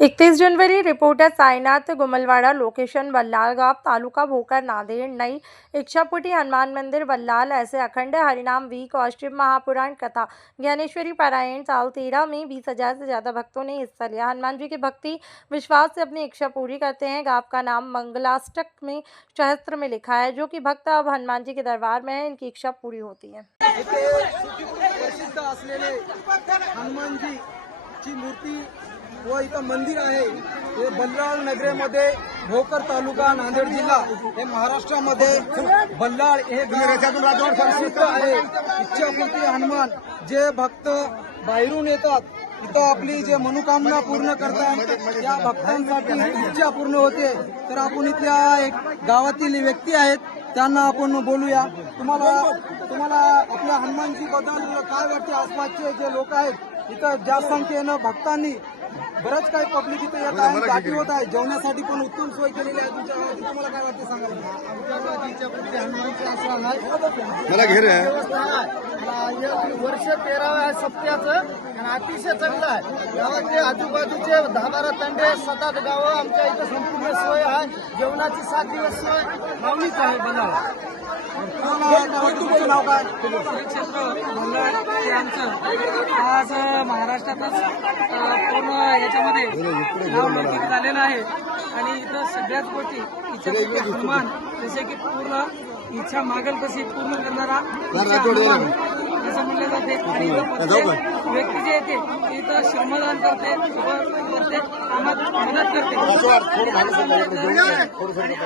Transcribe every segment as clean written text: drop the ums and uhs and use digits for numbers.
31 जनवरी reporter Sainath Gumalwada location Ballal गांव तालुका भोकर नांदेड़। नई इच्छापुटी हनुमान मंदिर बल्लाल। ऐसे अखंड हरिनाम वीक और शिव महापुराण कथा ज्ञानेश्वरी पारायण साल 13 में 20,000 से ज्यादा भक्तों ने हिस्सा लिया। हनुमान जी के भक्ति विश्वास से अपनी इच्छा पूरी करते हैं। गांव का नाम मंगलाष्टक में सहस्त्र में लिखा है। जो कि भक्त अब हनुमान जी के दरबार में है, इनकी इच्छा पूरी होती है। प्रसिद्ध असलेले हनुमानजी ची मूर्ती व इथं मंदिर आहे। हे बल्लाळ नगरेमध्ये भोकर तालुका नांदेड जिल्हा हे महाराष्ट्रामध्ये बल्लाळ हे गाव प्रसिद्ध आहे। इच्छापूर्ती हनुमान जे भक्त बाहेरून येतात इथं आपली जे मनोकामना पूर्ण करतात या भक्तांसाठी इच्छा पूर्ण होते। तर आपण इथल्या एक गावातील व्यक्ती आहेत त्यांना आपण बोलूया। तुम्हाला आपल्या हनुमानजी बद्दल काय वाटते? आसपासचे जे लोक आहेत इथं जास्त संख्येनं भक्तांनी बरंच काही पब्लिक इथं येत आहे, गाठी होत आहे, जेवणासाठी पण उत्तम सोय केलेली आहे। तुमच्या गावात तुम्हाला काय वाटते सांगायला? आमच्या हनुमानची असं आहे मला घेर आहे वर्ष 13व्या सप्त्याचं आणि अतिशय चांगलं आहे। गावातले आजूबाजूचे 10-12 तंडे 7-8 गावं आमच्या इथं संपूर्ण सोय आहे। जेवणाची 7 दिवस सोय लावलीच आहे बल्लाळ। तुमचं नाव काय? क्षेत्र बल्लाळ हे आमचं आज महाराष्ट्रातच पूर्ण याच्यामध्ये नाव लौकिक झालेलं आहे। आणि इथं सगळ्याच गोष्टी इच्छा हनुमान जसे की पूर्ण इच्छा मागेल तशी पूर्ण करणारा हनुमान असं म्हणलं जाते। आणि प्रत्येक व्यक्ती जे येते इथं श्रमदान करते, करते, कामात मदत करते।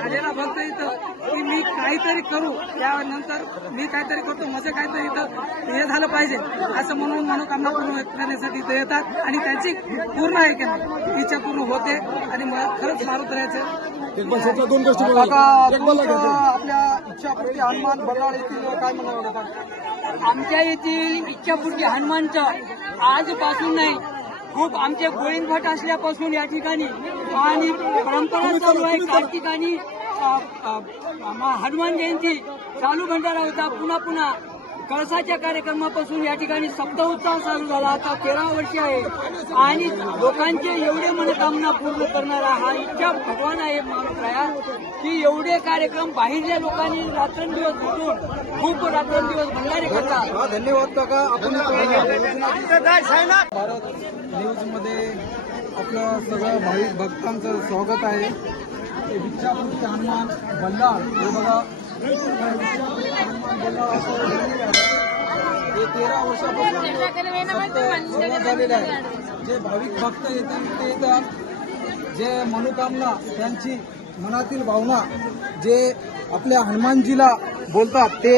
आलेला भक्त इथं की मी काहीतरी करू, त्यानंतर मी काहीतरी करतो, माझं काहीतरी इथं हे झालं पाहिजे असं म्हणून मनोकामना पूर्ण करण्यासाठी इथं येतात। आणि त्यांची पूर्ण आहे की नाही इच्छा पूर्ण होते आणि मला खरंच मारुत राहायचं। दोन गोष्टी आपल्या इच्छापूर्ती हनुमान बल्लाळ येथील काय म्हणावं? आमच्या येथील इच्छापूर्ती हनुमानचं आजपासून नाही, खूप आमचे गोविंद भट असल्यापासून या ठिकाणी आणि परंपरा चालू आहे। कार्तिक आणि हनुमान जयंती चालू भंडारा होता। पुन्हा कळसाच्या कार्यक्रमापासून या ठिकाणी सप्ताहोत्सव चालू झाला। आता 13 वर्ष आहे आणि लोकांचे एवढे मनोकामना पूर्ण करणारा हा इच्छा भगवान आहे मानकराया की एवढे कार्यक्रम बाहेरच्या लोकांनी रात्रंदिवस उठून खूप रात्रंदिवस भंडारे करतात। धन्यवाद काका। आपण भारत न्यूज मध्ये आपलं सगळं भाविक भक्तांचं स्वागत आहे। इच्छापूर्ती हनुमान बल्लाळ हे बघा हे 13 वर्षापासून सुरुवात झालेलं आहे। जे भाविक भक्त येतात जे मनोकामना त्यांची मनातील भावना जे आपल्या हनुमानजीला बोलतात ते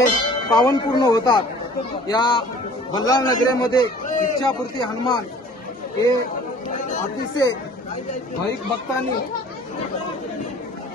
पावनपूर्ण होतात। या बल्लाळ नगरेमध्ये इच्छापूर्ती हनुमान हे अतिशय भाविक भक्तांनी